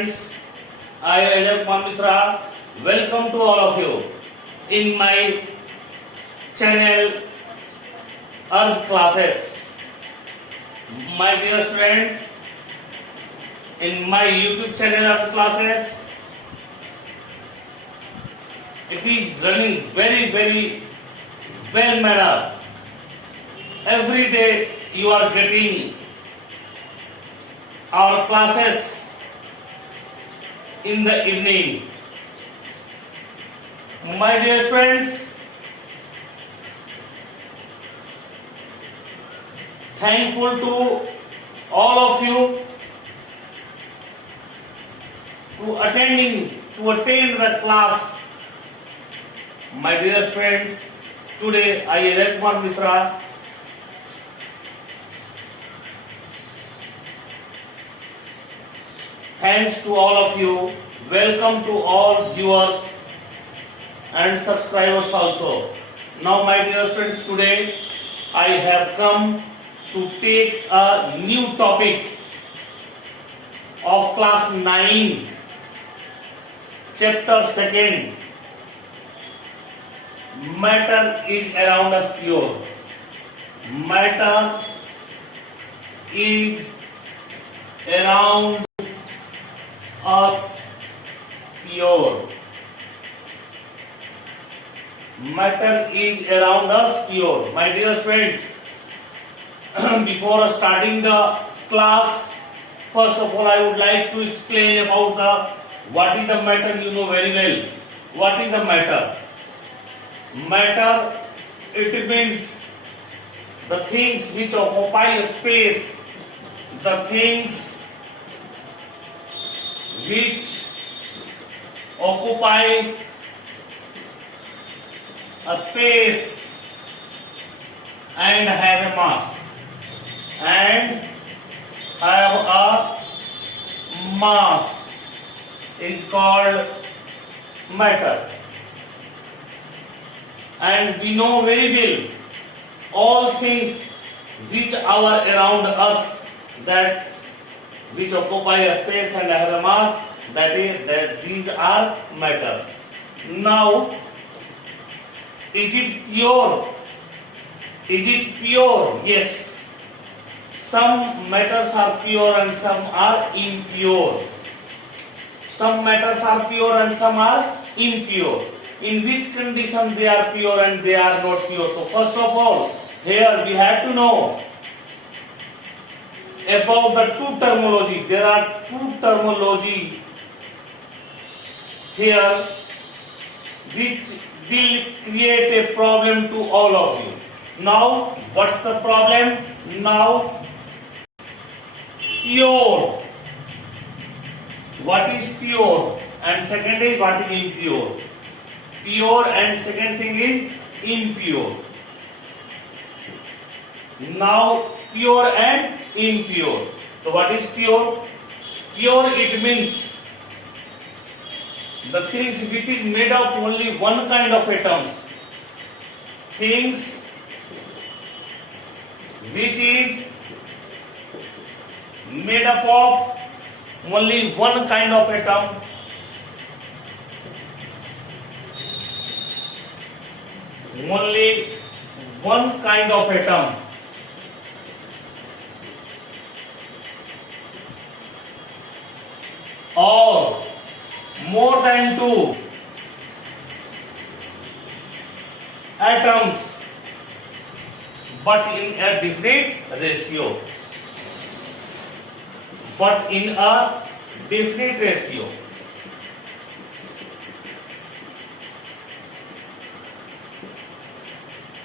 friends, I Ajay Kumar Misra. Welcome to all of you in my channel Earth Classes. My dear friends, in my YouTube channel Earth Classes, it is running very well manner. Every day you are getting our classes in the evening. My dear friends, thankful to all of you to attend the class. My dear friends, today I Ajay Kumar Misra thanks to all of you. Welcome to all viewers and subscribers also. Now my dear friends, today I have come to take a new topic of class 9, chapter 2. Matter is around us pure. Matter is around us pure. Matter is around us pure. My dear friends, before starting the class, first of all I would like to explain about what is the matter. You know very well what is the matter. Matter, it means the things which occupy a space, the things which occupy a space and have a mass is called matter. And we know very well all things which are around us, that which occupy a space and have a mass, that these are matter. Now, is it pure? Is it pure? Yes. Some matters are pure and some are impure. Some matters are pure and some are impure. In which condition they are pure and they are not pure? So first of all, here we have to know about the two terminology. There are two terminology here which will create a problem to all of you. Now, what's the problem? Now, pure. What is pure? And second is what is impure. Pure and second thing is impure. Now, pure and impure. So what is pure? Pure, it means the things which is made of only one kind of atoms. Things which is made up of only one kind of atom. Only one kind of atom. Or more than two atoms, but in a different ratio. But in a different ratio.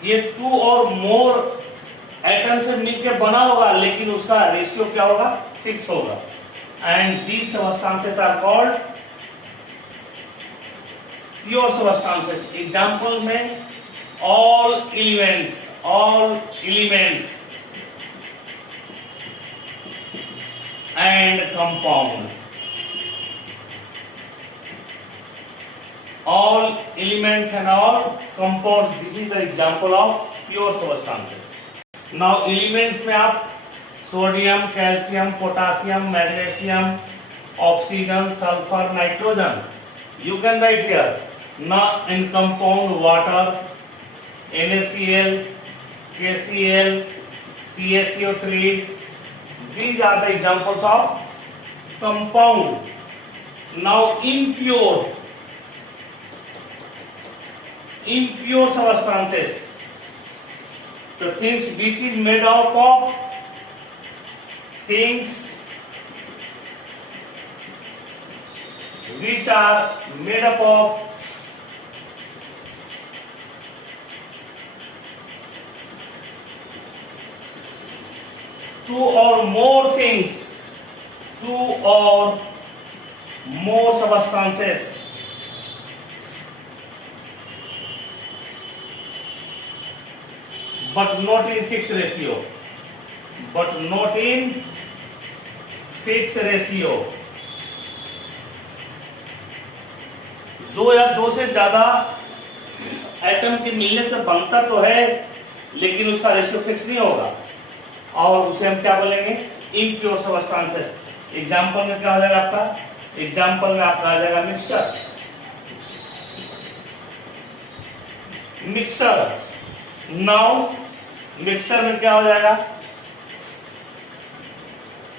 ये to और मोर atom से मिलकर बना होगा, लेकिन उसका ratio क्या होगा? फिक्स होगा. And these substances are called pure substances. Example में all elements and compound. All elements and all compounds. This is the example of pure substances. Now elements में आप sodium, calcium, potassium, magnesium, oxygen, sulfur, nitrogen. You can write here. Now in compound water, NaCl, KCl, CaCO3. These are the examples of compound. Now impure substances. The things which is made up of things which are made up of two or more things, two or more substances. But not in fixed ratio. But not in fixed ratio. दो या दो से ज्यादा atom के मिलने से बनता तो है, लेकिन उसका रेशियो फिक्स नहीं होगा, और उसे हम क्या बोलेंगे? Impure substances. एग्जाम्पल में क्या हो जाएगा आपका? एग्जाम्पल में आपका आ जाएगा मिक्सचर. मिक्सचर. नाउ मिक्सचर में क्या हो जाएगा?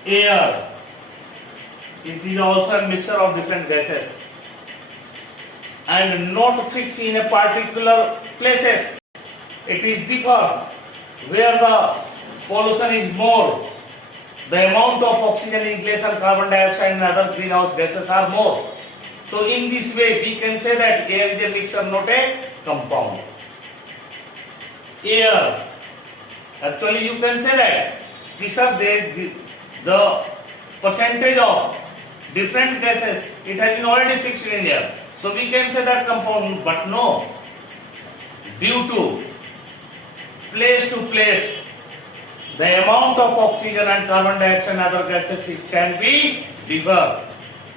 Air. It is also a mixture of different gases and not fixed in a particular places. It is differ where the pollution is more. The amount of oxygen, inhalation, carbon dioxide and other greenhouse gases are more. So in this way we can say that air is a mixture, not a compound. Air. Actually you can say that these are the percentage of different gases, it has been already fixed in there. So we can say that compound, but no. Due to place, the amount of oxygen and carbon dioxide and other gases, it can be differ.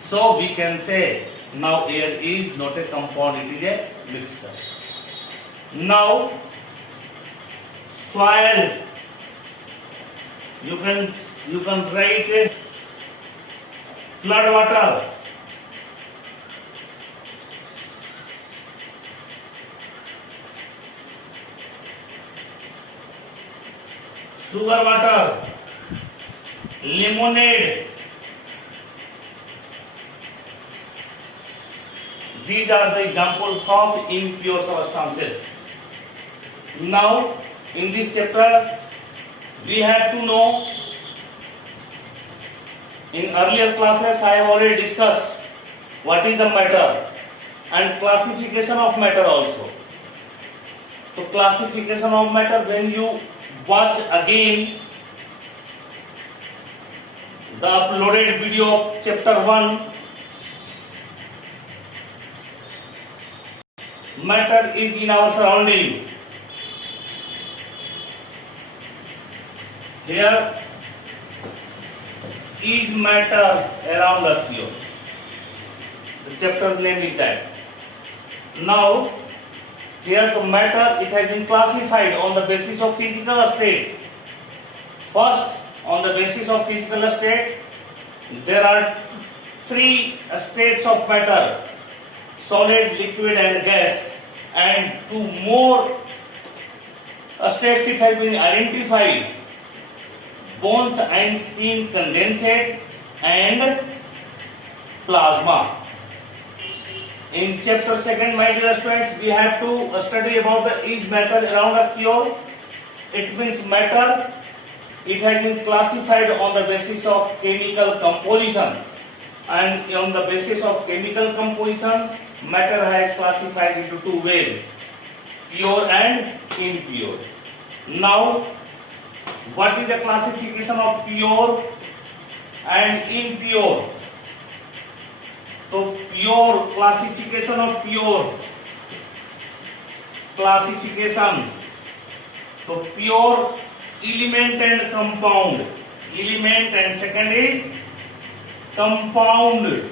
So we can say now air is not a compound, it is a mixture. Now soil, you can write flood water. Sugar water, lemonade. These are the examples of impure substances. Now, in this chapter, we have to know. In earlier classes, I have already discussed what is the matter and classification of matter also. So, classification of matter, when you watch again the uploaded video of chapter 1, matter is in our surrounding. Here is matter around us here. The chapter name is that. Now, here the matter, it has been classified on the basis of physical state. First, on the basis of physical state, there are three states of matter: solid, liquid and gas, and two more states it has been identified: Bose-Einstein condensate and plasma. In chapter 2, my dear students, we have to study about the is matter around us pure. It means matter, it has been classified on the basis of chemical composition, and on the basis of chemical composition, matter has classified into two ways: pure and impure. Now, what is the classification of pure and impure? So pure, classification of pure, classification. So pure, element and compound, element, and second is compound.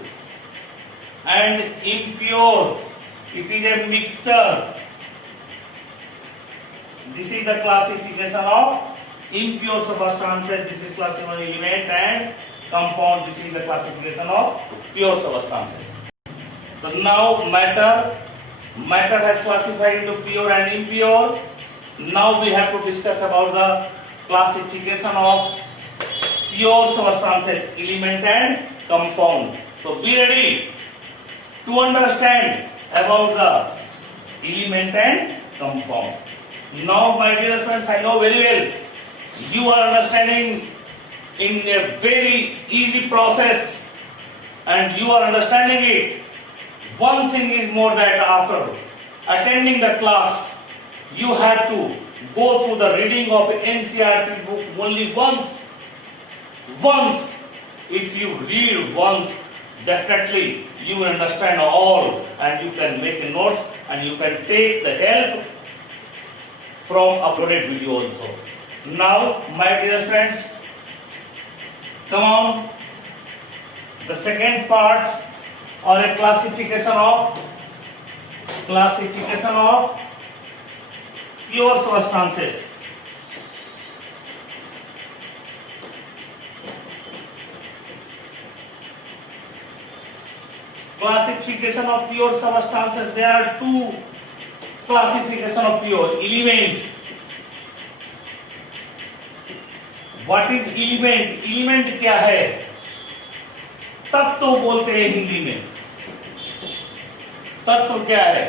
And impure, it is a mixture. This is the classification of impure substances. This is classification of element and compound. This is the classification of pure substances. So now matter has classified into pure and impure. Now we have to discuss about the classification of pure substances, element and compound. So be ready to understand about the element and compound. Now my dear friends, I know very well you are understanding in a very easy process and you are understanding it. One thing is more that after attending the class, you have to go through the reading of NCERT book only once. Once, if you read once, definitely you will understand all and you can make notes and you can take the help from uploaded video also. Now, my dear friends, come on. The second part or a classification of pure substances. Classification of pure substances. There are two classification of pure element. What is element? Element क्या है? तत्व बोलते हैं हिंदी में. तत्व क्या है?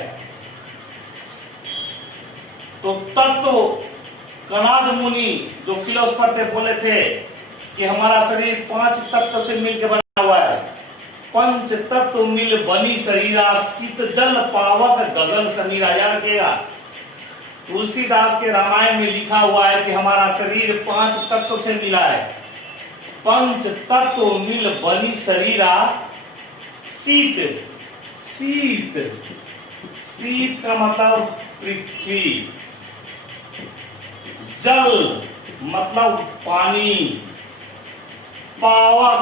तो तत्व कणाद मुनि जो फिलोसफर थे बोले थे कि हमारा शरीर 5 तत्व से मिलकर बना हुआ है. पंच तत्व मिल बनी शरीरा, शीत जल पावक गगन समीरा. याद रखिएगा, तुलसीदास के रामायण में लिखा हुआ है कि हमारा शरीर 5 तत्व से मिला है. पंच तत्व मिल बनी शरीरा, शीत. शीत शीत का मतलब पृथ्वी, जल मतलब पानी, पावक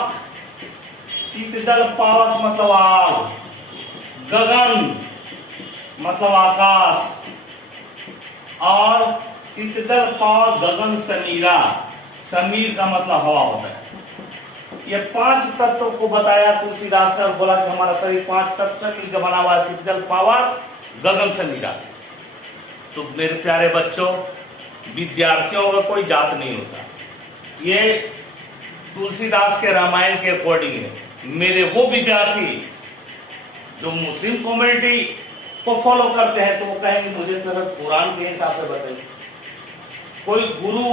शीत जल पावक मतलब आग, गगन मतलब आकाश और शीत जल पावक गगन समीरा. समीर का मतलब हवा होता है. ये 5 तत्वों को बताया तुलसीदास ने और बोला कि हमारा शरीर 5 तत्व से मिलकर बना हुआ है. शीत जल पावक गगन समीरा. तो मेरे प्यारे बच्चों, विद्यार्थियों का कोई जात नहीं होता. ये तुलसीदास के रामायण के अकॉर्डिंग है. मेरे वो विद्यार्थी जो मुस्लिम कम्युनिटी को फॉलो करते हैं तो वो कहेंगे मुझे तो कुरान के हिसाब से बताइए. कोई गुरु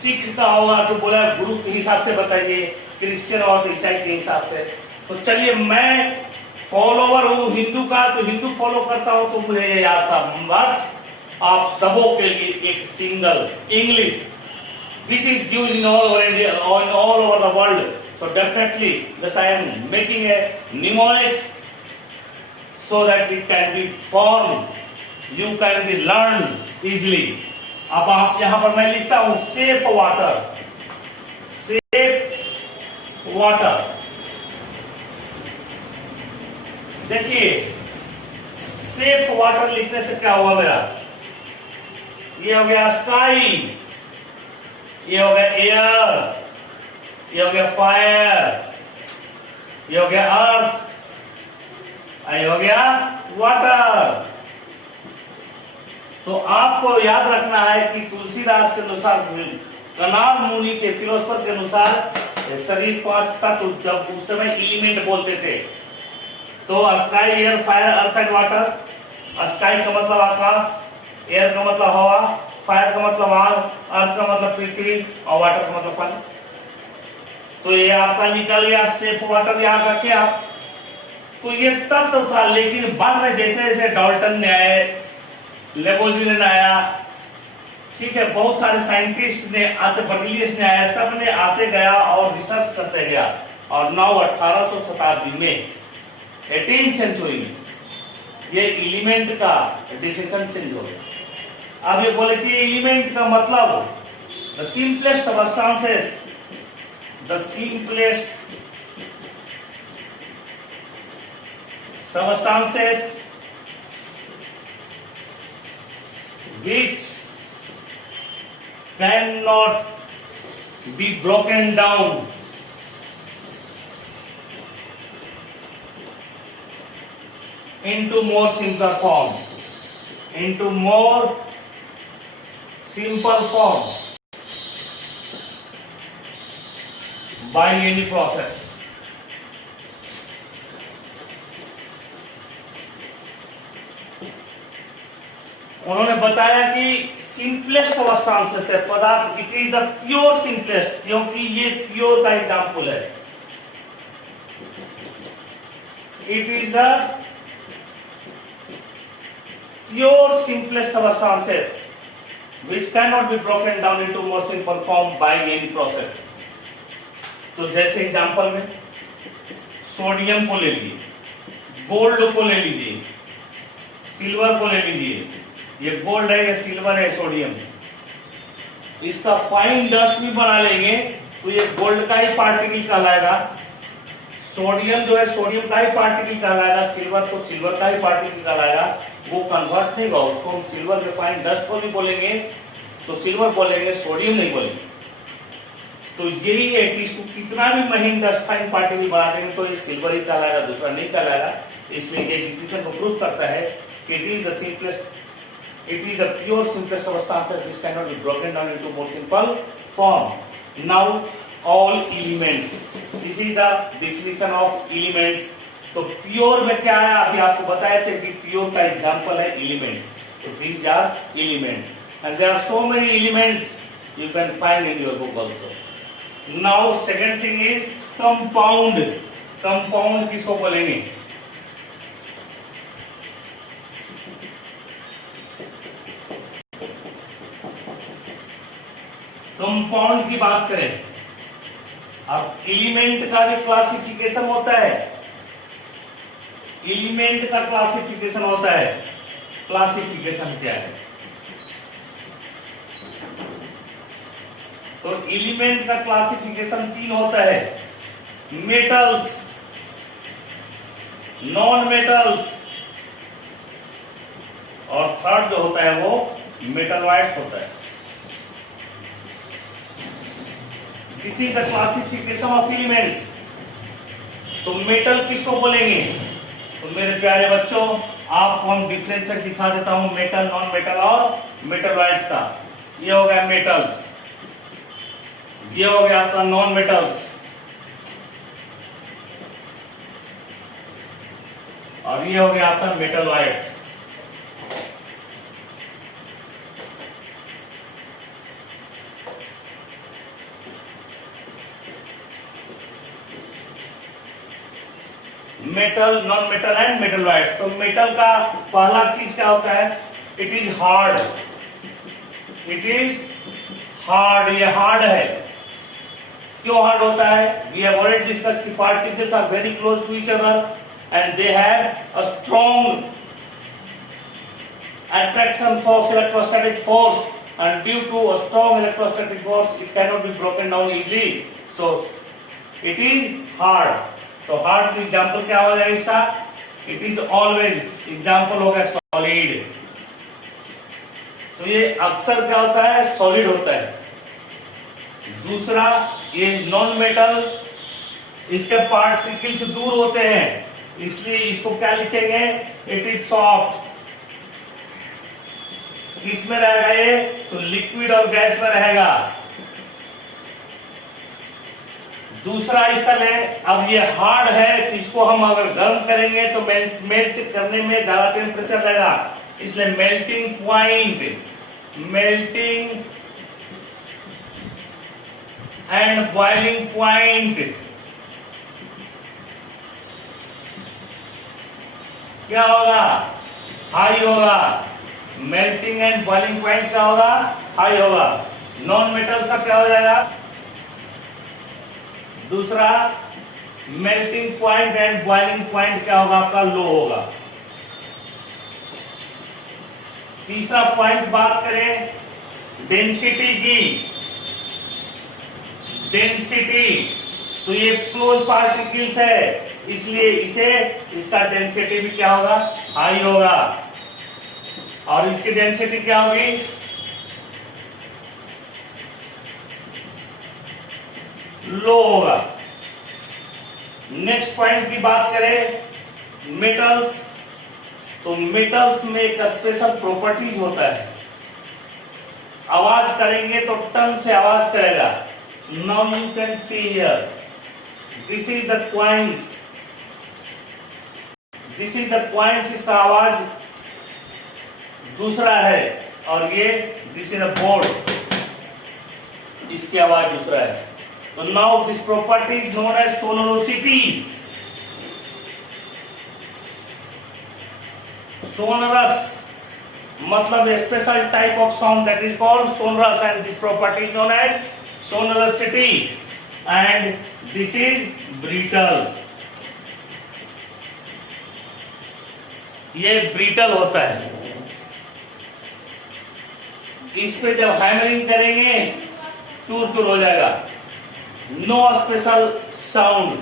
सिख का होगा तो बोला गुरु के हिसाब से बताइए, क्रिश्चियन और ईसाई के हिसाब से. तो चलिए, मैं फॉलोवर हूँ हिंदू का तो हिंदू फॉलो करता हूँ तो मुझे ये याद था. बट आप सबों के लिए एक single English which is used in all over the world. So definitely this I am making a mnemonics so that it can be formed, you can be learned easily. अब आप यहाँ पर मैं लिखता हूँ safe water. safe water. देखिए, safe water लिखने से क्या हुआ मेरा? ये हो गया स्काई, ये हो गया एयर, ये हो गया फायर, ये हो गया अर्थ, ये हो गया वाटर. तो आपको याद रखना है कि तुलसीदास के अनुसार, कणाद मुनि के फिलोसफर के अनुसार शरीर 5 तत्व जब उस समय एलिमेंट बोलते थे तो sky, air, fire, earth and water. Sky का मतलब आकाश, एयर का मतलब हवा, फायर का मतलब आग, अर्थ का मतलब पृथ्वी और वाटर का मतलब पानी. तो ये आपका निकल गया सेफ वाटर. याद रखिए आप. तो ये तत्व था, लेकिन बाद में जैसे जैसे डाल्टन ने आए, लेबोजिन ने आया, ठीक है, बहुत सारे साइंटिस्ट ने आते, बर्टलियस ने आया, सब ने आते गया और रिसर्च करते गया. और 1800 शताब्दी में 18th सेंचुरी में ये एलिमेंट का डिफिनेशन चेंज हो गया. अब ये बोले कि एलिमेंट का मतलब the simplest substances, the simplest substances which cannot be broken down into more simpler form, into more simple form by any process. उन्होंने बताया कि सिंपलेस्ट सबस्टांसेस है पदार्थ, it is the pure simplest, क्योंकि ये प्योर का एग्जाम्पल है. It is the pure simplest substances which cannot be broken down into more simple form by any process. तो जैसे एग्जाम्पल में सोडियम को ले लीजिए, गोल्ड को ले लीजिए, सिल्वर को ले लीजिए. ये गोल्ड है, ये सिल्वर है, सोडियम. इसका फाइन डस्ट भी बना लेंगे तो ये गोल्ड का ही पार्टिकल कहलाएगा. सोडियम जो है सोडियम का ही पार्टिकल कहलाएगा, सिल्वर को सिल्वर का ही पार्टिकल कहलाएगा. वो कन्वर्ट नहीं होगा, उसको हम सिल्वर के फाइन डस्ट को नहीं बोलेंगे तो सिल्वर बोलेंगे, सोडियम नहीं बोलेंगे. तो यही है कि इसको कितना भी महीन डस्ट फाइन पार्टिकल बना देंगे तो ये सिल्वर ही कहलाएगा, दूसरा नहीं कहलाएगा. इसलिए ये डिफिनेशन को प्रूव करता है कि it is the simplest, it is a pure simplest substance which cannot be broken down into more simple form. Now all elements, this is the definition of elements. तो प्योर में क्या है, अभी आपको बताए थे कि प्योर का एग्जांपल है एलिमेंट. तो these are elements and there are so many elements you can find in your book also. Now second thing is compound. compound किसको बोलेंगे? कंपाउंड की बात करें, अब एलिमेंट का भी क्लासिफिकेशन होता है. एलिमेंट का क्लासिफिकेशन होता है. क्लासिफिकेशन क्या है? तो एलिमेंट का क्लासिफिकेशन 3 होता है. मेटल्स, नॉन मेटल्स और थर्ड जो होता है वो मेटलॉइड्स होता है. This is the classification of elements. तो मेटल किसको बोलेंगे? तो मेरे प्यारे बच्चों, आपको हम डिफरेंस दिखा देता हूं मेटल, नॉन मेटल और मेटलॉइड्स का. ये हो गया मेटल्स, ये हो गया आपका नॉन मेटल्स और ये हो गया आपका metalloids. Metal, non metal and metalloid. तो मेटल का पहला चीज क्या होता है? It is hard. It is hard, ये हार्ड है. क्यों हार्ड होता है? वी हैव ऑलरेडी डिस्कस कि particles are very close to each other and they have a strong attraction force, electrostatic force, and due to a strong electrostatic force it cannot be broken down easily. So it is hard. तो hard example क्या हो जाएगा इसका? It is always. Example हो गया solid. तो ये अक्सर क्या होता है? सॉलिड होता है. दूसरा, ये नॉन मेटल, इसके पार्टिकल्स दूर होते हैं, इसलिए इसको क्या लिखेंगे? It is soft. किसमें रहेगा ये? तो लिक्विड और गैस में रहेगा. दूसरा इसका ले, अब ये हार्ड है, इसको हम अगर गर्म करेंगे तो मेल्ट करने में ज्यादा टेम्परेचर लगेगा, इसलिए melting point, melting and boiling point क्या होगा? हाई होगा. मेल्टिंग एंड बॉइलिंग पॉइंट क्या होगा? हाई होगा. नॉन मेटल्स का क्या हो जाएगा? दूसरा, melting point and boiling point क्या होगा? आपका लो होगा. तीसरा पॉइंट बात करें डेंसिटी की. डेंसिटी, तो ये क्लोज पार्टिकल्स है, इसलिए इसे इसका डेंसिटी भी क्या होगा? हाई होगा. और इसकी डेंसिटी क्या होगी? लो होगा. नेक्स्ट पॉइंट की बात करें मेटल्स, तो मेटल्स में एक स्पेशल प्रॉपर्टीज होता है, आवाज करेंगे तो टंग से आवाज करेगा। Now you can see here, this is the coins, this is the coins, इसका आवाज दूसरा है, और ये दिस इज द बोर्ड, इसकी आवाज दूसरा है। तो now this property is known as sonorosity. Sonorous मतलब special type of sound that is called sonorous, and this property is known as sonorosity, and this is brittle। ये brittle होता है, इस पे जब हैमरिंग करेंगे चूर चूर हो जाएगा, नो स्पेशल साउंड।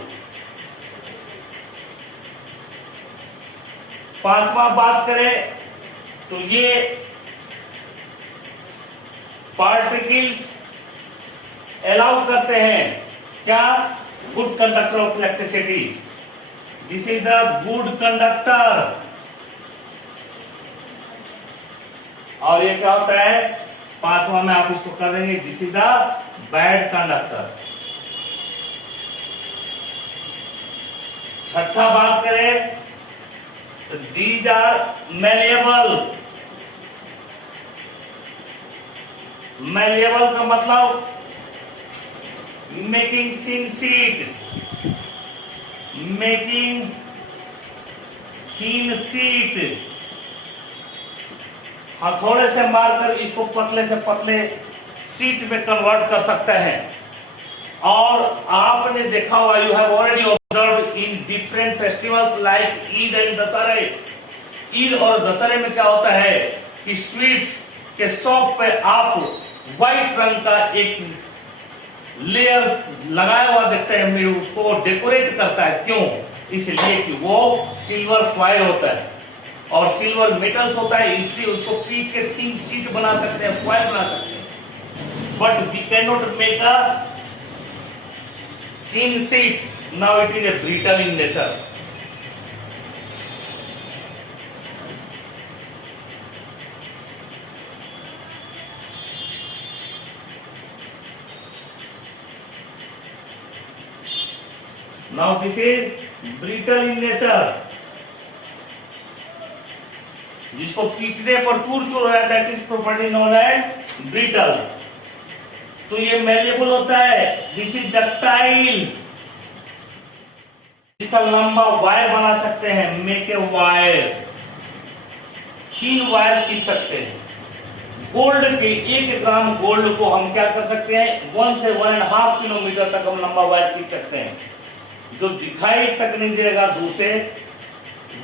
पांचवा बात करें तो ये पार्टिकल्स अलाउ करते हैं क्या, good conductor of electricity, this is the good conductor. और ये क्या होता है, पांचवा में आप इसको कर देंगे, this is the bad conductor. छठा बात करें तो these are malleable। malleable का मतलब making thin sheet, making thin sheet। हथौड़े से मारकर इसको पतले से पतले शीट में कन्वर्ट कर सकते हैं। और आपने देखा होगा, you have already observe in different festivals like Eid and दशहरे। ईद और दशहरे में क्या होता है कि स्वीट्स के शॉप पे आप व्हाइट रंग का एक लेयर लगाया हुआ देखते हैं, उसको डेकोरेट करता है। क्यों? इसलिए कि वो सिल्वर फॉइल होता है और सिल्वर मेटल्स होता है, इसलिए उसको पीट के थिन शीट बना सकते हैं, फॉइल बना सकते हैं। But we can not make a thin sheet, now it is a brittle in nature। Now this is brittle in nature, जिसको पीटने पर चूर चूर हो जाता है, that is property known as brittle. तो ये मैलेबल होता है, दिस इज डक्टाइल, इसका लंबा वायर बना सकते हैं, make a wire, thin wire खींच सकते हैं। गोल्ड के 1 ग्राम गोल्ड को हम क्या कर सकते हैं, 1 से 1.5 किलोमीटर तक हम लंबा वायर खींच सकते हैं, जो दिखाई तक नहीं देगा दूर से,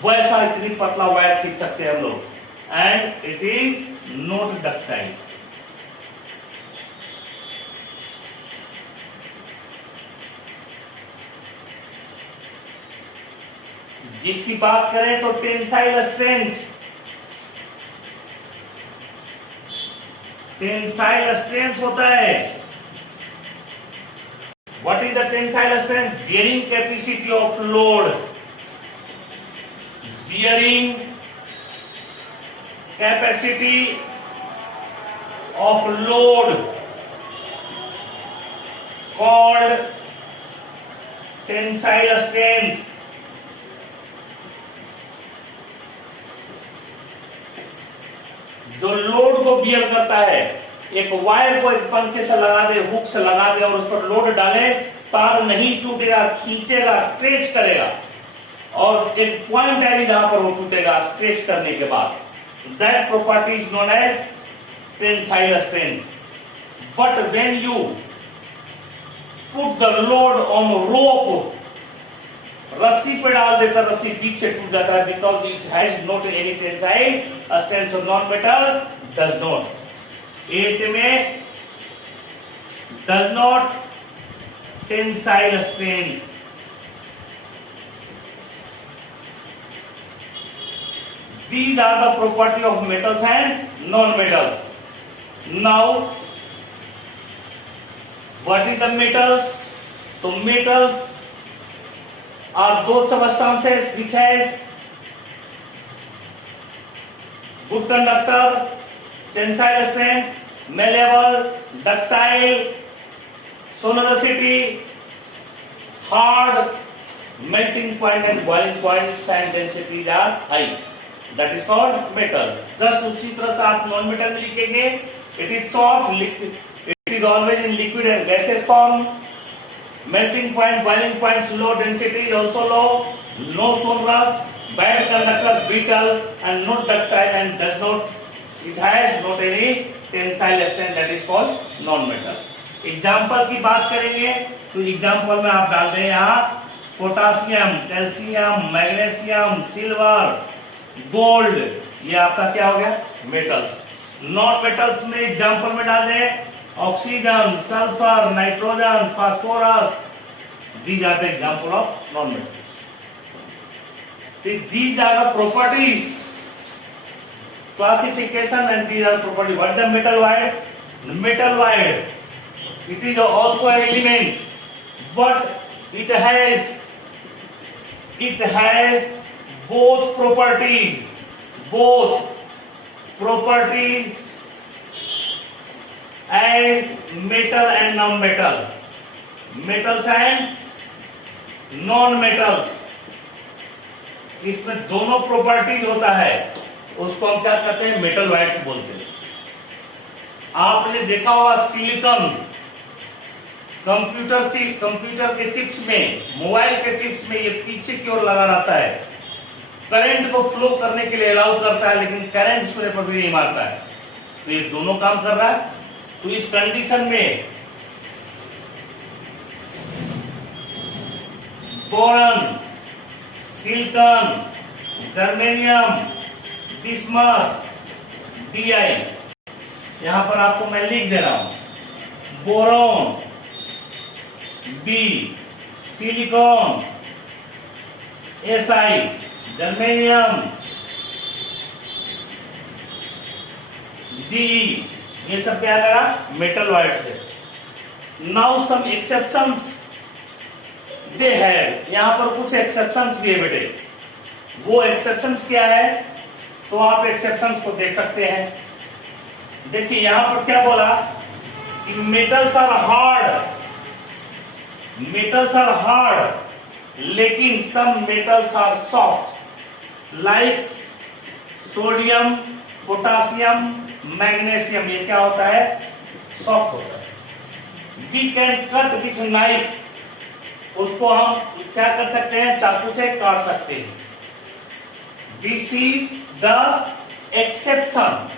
वैसा इतनी पतला वायर खींच सकते हैं हम लोग, and it is not ductile. जिसकी बात करें तो टेंसाइल स्ट्रेंथ, टेंसाइल स्ट्रेंथ होता है, what is the tensile strength, bearing capacity of load, bearing capacity of load called tensile strength. जो लोड को बियर करता है, एक वायर को एक पंखे से लगा दे, हुक से लगा दे और उस पर लोड डाले, तार नहीं टूटेगा, खींचेगा, स्ट्रेच करेगा, और एक पॉइंट आएगी जहां पर वो टूटेगा स्ट्रेच करने के बाद, that property is known as tensile strength. But when you put the load on rope, रस्सी पे डाल देकर रस्सी बीच से टूट जाता है, because it has not any tensile strength, so non metal does not. At में does not tensile strength. These are the property of metals and non-metals. Now, what is the metals? So metals are those substances which has good conductor, tensile strength, malleable, ductile, sonorosity, hard, melting point and boiling point sand densities are high. That is called metal. Just उसी तरह से आप non metal में लिखेंगे. It is soft, liquid. It is always in liquid and gaseous form. Melting point, boiling point, low density is also low. No sonorous, bad conductor, brittle and not ductile and does not. It has not any tensile strength. That is called non-metal. Example की बात करेंगे तो example में आप डाल दें यहाँ potassium, calcium, magnesium, silver, gold. ये आपका क्या हो गया? मेटल्स. नॉन मेटल्स में एग्जाम्पल में डाल दें oxygen, sulphur, nitrogen, phosphorus. These are the example of non metals. These are the properties, classification, and these are properties. What is the metal wire? The metal wire, it is also an element, but it has both properties as metal and non-metal, metals and non-metals. इसमें दोनों properties होता है, उसको हम क्या कहते हैं? Metal wires बोलते हैं. आपने देखा होगा सिलिकॉन कंप्यूटर के चिप्स में, मोबाइल के चिप्स में ये पीछे की ओर लगा रहता है. करंट को फ्लो करने के लिए अलाउ करता है, लेकिन करंट छूने पर भी नहीं मारता है. तो ये दोनों काम कर रहा है. तो इस कंडीशन में boron, silicon, germanium, bismuth, Di, यहां पर आपको मैं लिख दे रहा हूं. Boron, B, silicon, Si, germanium, Di, ये सब क्या लगा? मेटल वायर्स है. नाउ सम एक्सेप्शंस दे है. यहां पर कुछ एक्सेप्शंस भी है बेटे. वो एक्सेप्शंस क्या है? तो आप एक्सेप्शंस को देख सकते हैं. देखिए यहां पर क्या बोला कि मेटल्स आर हार्ड लेकिन some metals are soft, like sodium, potassium, magnesium. ये क्या होता है? सॉफ्ट होता है. We can cut with knife. उसको हम क्या कर सकते हैं? चाकू से काट सकते हैं. This is the exception.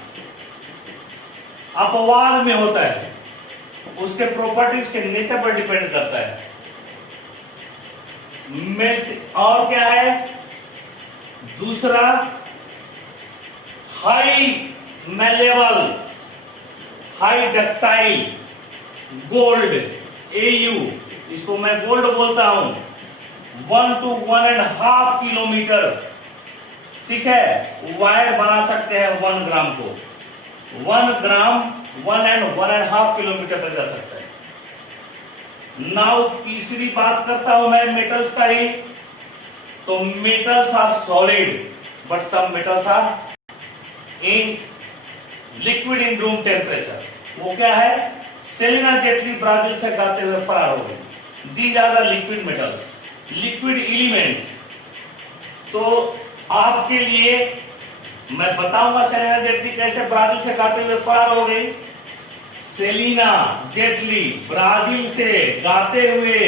अपवाद में होता है, उसके प्रॉपर्टीज के नेचर पर डिपेंड करता है. और क्या है दूसरा? High malleable, high ductile, gold, Au, इसको मैं गोल्ड बोलता हूं. 1 to 1.5 किलोमीटर, ठीक है, वायर बना सकते हैं. 1 ग्राम को 1 ग्राम 1.5 किलोमीटर तक जा सकता है. नाउ तीसरी बात करता हूं मैं मेटल्स का ही. तो metals are solid but some metals are in liquid in room temperature. वो क्या है? सेलिना जेटली ब्राजील से गाते हुए फरार हो गई. These are the liquid metals, liquid elements. तो आपके लिए मैं बताऊंगा सेलिना जेटली कैसे ब्राजील से गाते हुए फरार हो गई. सेलिना जेटली ब्राजील से गाते हुए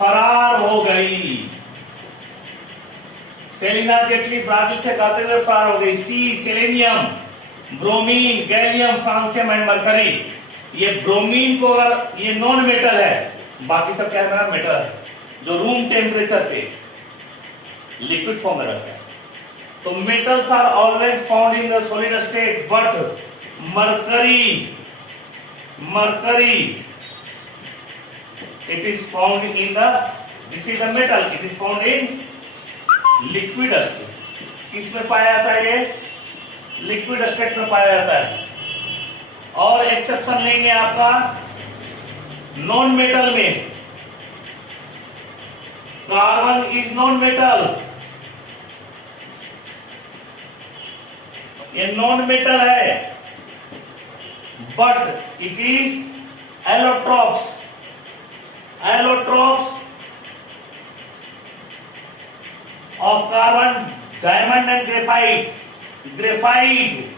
फरार हो गई. सेलिना जेटली ब्राजील से गाते हुए फरार हो गई. C, selenium, bromine, gallium, francium and mercury. ये ब्रोमीन को अगर ये नॉन मेटल है, बाकी सब क्या है? मेटल है, जो रूम टेम्परेचर पे लिक्विड फॉर्म में रहता है. तो metals are always found in the solid state, but mercury it is found in the, this is the metal, it is found in liquid state. किसमें पाया जाता है? ये लिक्विड स्टेट में पाया जाता है. और एक्सेप्शन लेंगे आपका नॉन मेटल में. Carbon is non metal. ये नॉन मेटल है, but it is allotropes of carbon, diamond and graphite.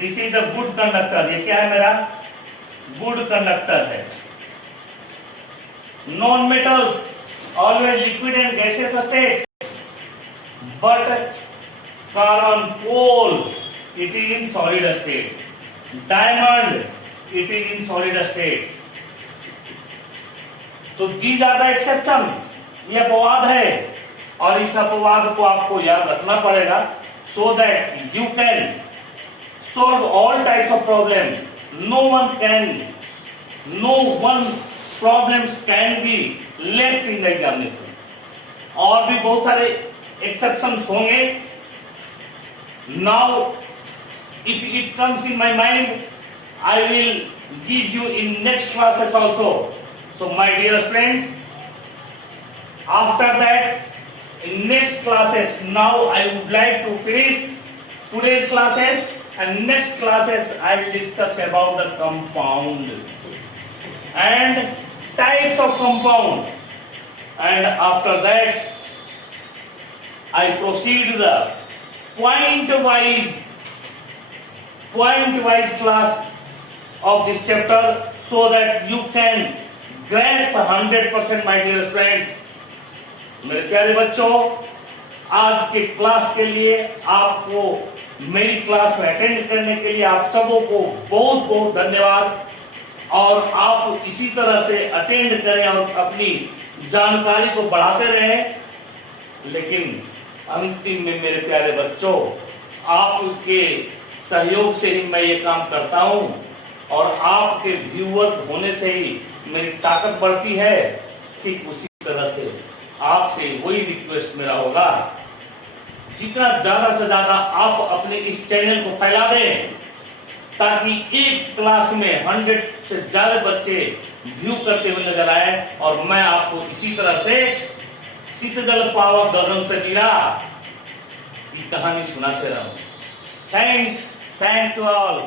This is the good conductor. ये क्या है मेरा गुड कंडक्टर है। Non metals always liquid and gaseous state, but carbon coal it is in solid state, diamond it is in solid state. तो these are the exception, ये अपवाद है और इस अपवाद को आपको याद रखना पड़ेगा so that you can solve all types of problems. No one problems can be left in the examination. और भी बहुत सारे exceptions होंगे. Now, if it comes in my mind, I will give you in next classes also. So, my dear friends, after that, in next classes, now I would like to finish today's classes, and next classes I will discuss about the compound and types of compound, and after that, I proceed the point wise class of this chapter so that you can grasp 100%, my dear friends. मेरे प्यारे बच्चों, आज के class के लिए आपको मेरी class में अटेंड करने के लिए आप सबों को बहुत बहुत धन्यवाद। और आप इसी तरह से अटेंड करें और अपनी जानकारी को बढ़ाते रहें। लेकिन अंतिम में मेरे प्यारे बच्चों, आपके सहयोग से ही मैं ये काम करता हूँ और आपके व्यूअर होने से ही मेरी ताकत बढ़ती है। ठीक उसी तरह से आपसे वही रिक्वेस्ट मेरा होगा, जितना ज्यादा से ज्यादा आप अपने इस चैनल को फैला दें ताकि एक क्लास में 100 से ज्यादा बच्चे व्यू करते हुए नजर आए और मैं आपको इसी तरह से शीतजल पावक गगन से गिरा की कहानी सुनाते रहूं। Thanks to all.